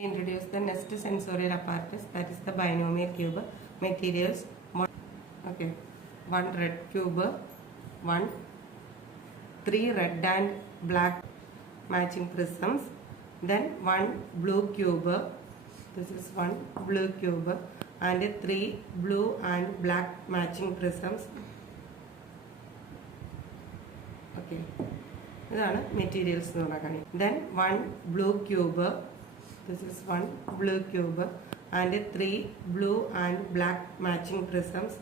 introduce the next sensorial apparatus that is the binomial cube materials one okay one red cube one three red and black matching prisms then one blue cube this is one blue cube and three blue and black matching prisms okay ഇതാണ് materials എന്ന് പറഞ്ഞാൽ then one blue cube This is one blue cube and three blue and black matching prisms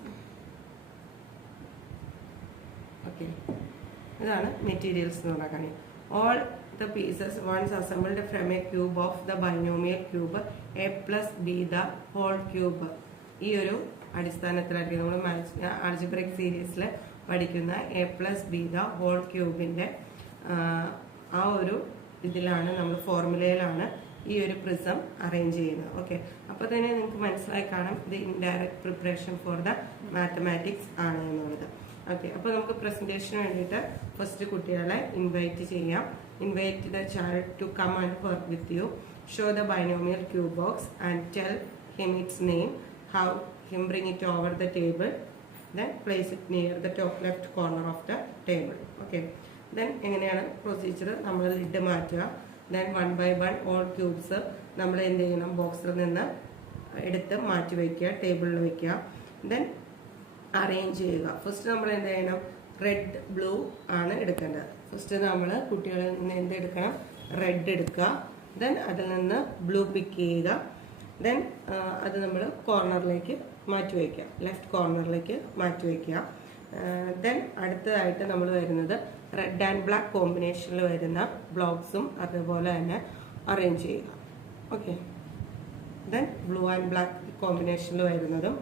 okay ഇതാണ് materials എന്ന് പറഞ്ഞാൽ all the pieces once assembled from a cube of the binomial cube a plus b the whole cube ഈ ഒരു അടിസ്ഥാനത്തിലായിരിക്കും നമ്മൾ algebraic സീരീസിൽ പഠിക്കുന്ന a plus b the whole ക്യൂബിന്റെ ആ ഒരു ഇതിലാണ് നമ്മൾ ഫോർമുലയിലാണ് ഈ ഒരു പ്രിസം അറേഞ്ച് ചെയ്യുന്നത്. ഓക്കെ അപ്പോൾ തന്നെ നിങ്ങൾക്ക് മനസ്സിലായി കാണാം ഇത് indirect preparation for the mathematics ആണ് എന്നുള്ളത്. ഓക്കെ അപ്പോൾ നമുക്ക് പ്രസന്റേഷന് വേണ്ടിയിട്ട് ഫസ്റ്റ് കുട്ടികളെ ഇൻവൈറ്റ് ചെയ്യാം. Invite the child to come and work with you show the binomial cube box and tell him its name how him bring it over the table then place it near the top left corner of the table okay then എങ്ങനെയാണ് procedure നമ്മൾ lid മാറ്റുക? Then one by one all cubes നമ്മൾ എന്ത് ചെയ്യണം? ബോക്സിൽ നിന്ന് എടുത്ത് മാറ്റി വയ്ക്കുക ടേബിളിൽ വയ്ക്കുക ദെൻ അറേഞ്ച് ചെയ്യുക. ഫസ്റ്റ് നമ്മൾ എന്ത് ചെയ്യണം? റെഡ് ബ്ലൂ ആണ് എടുക്കേണ്ടത്. ഫസ്റ്റ് നമ്മൾ കുട്ടികളിൽ നിന്ന് എന്ത് എടുക്കണം? റെഡ് എടുക്കുക. ദെൻ അതിൽ നിന്ന് ബ്ലൂ പിക്ക് ചെയ്യുക. ദെൻ അത് നമ്മൾ കോർണറിലേക്ക് മാറ്റി വയ്ക്കുക ലെഫ്റ്റ് കോർണറിലേക്ക് മാറ്റി വയ്ക്കുക ദെൻ അടുത്തതായിട്ട് നമ്മൾ വരുന്നത് റെഡ് ആൻഡ് ബ്ലാക്ക് കോമ്പിനേഷനിൽ വരുന്ന ബ്ലോക്സും അതുപോലെ തന്നെ അറേഞ്ച് ചെയ്യുക. Okay then blue and black കോമ്പിനേഷനിൽ വരുന്നതും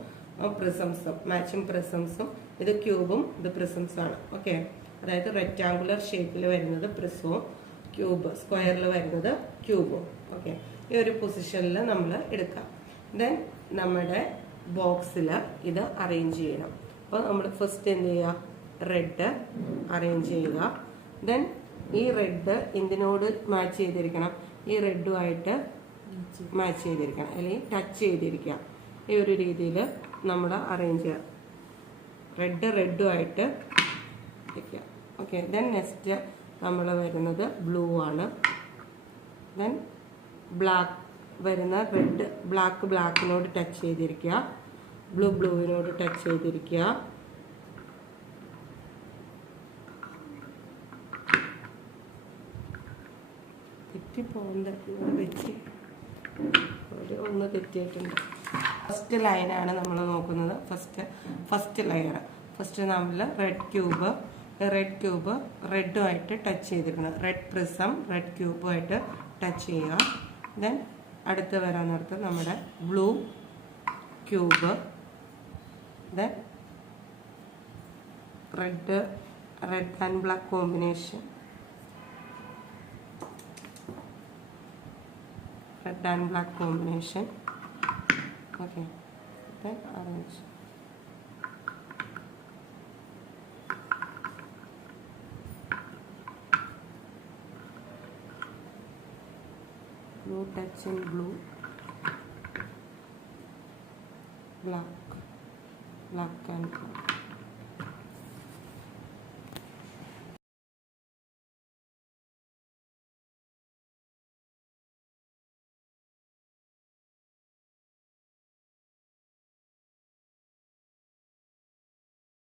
പ്രിസംസും മാച്ചിങ് പ്രിസംസും ഇത് ക്യൂബും ഇത് ആണ്. ഓക്കെ അതായത് റെക്റ്റാങ്കുലർ ഷേപ്പിൽ വരുന്നത് പ്രിസവും ക്യൂബ് സ്ക്വയറിൽ വരുന്നത് ക്യൂബും ഓക്കെ ഈ ഒരു പൊസിഷനിൽ നമ്മൾ എടുക്കാം. ദെൻ നമ്മുടെ ബോക്സിൽ ഇത് അറേഞ്ച് ചെയ്യണം. അപ്പോൾ നമ്മൾ ഫസ്റ്റ് എന്ത് ചെയ്യുക റെഡ് അറേഞ്ച് ചെയ്യുക. ദെൻ ഈ റെഡ് എന്തിനോട് മാച്ച് ചെയ്തിരിക്കണം? ഈ റെഡുമായിട്ട് മാച്ച് ചെയ്തിരിക്കണം. അല്ലെങ്കിൽ ടച്ച് ചെയ്തിരിക്കുക. ഈ ഒരു രീതിയിൽ നമ്മൾ അറേഞ്ച് ചെയ്യുക. റെഡ് റെഡുമായിട്ട് വയ്ക്കുക ഓക്കെ ദെൻ നെക്സ്റ്റ് നമ്മൾ വരുന്നത് ബ്ലൂ ആണ്. ദെൻ ബ്ലാക്ക് വരുന്ന റെഡ് ബ്ലാക്ക് ബ്ലാക്കിനോട് ടച്ച് ചെയ്തിരിക്കുക. ബ്ലൂ ബ്ലൂവിനോട് ടച്ച് ചെയ്തിരിക്കുക. തെറ്റിപ്പോകണ്ട വെച്ച് ഒരു ഒന്ന് തെറ്റിയിട്ടുണ്ട്. ഫസ്റ്റ് ലൈനാണ് നമ്മൾ നോക്കുന്നത്. ഫസ്റ്റ് ഫസ്റ്റ് ലെയർ ഫസ്റ്റ് നമ്മൾ റെഡ് ക്യൂബ് റെഡ് ക്യൂബ് റെഡുമായിട്ട് ടച്ച് ചെയ്തിരിക്കുന്നത് റെഡ് പ്രിസം റെഡ് ക്യൂബുമായിട്ട് ടച്ച് ചെയ്യുക. ദെൻ അടുത്ത് വരാൻ നേരത്ത് നമ്മുടെ blue cube then red red and black combination. Red and black combination. Okay. Then orange blue touch in blue. Black. la.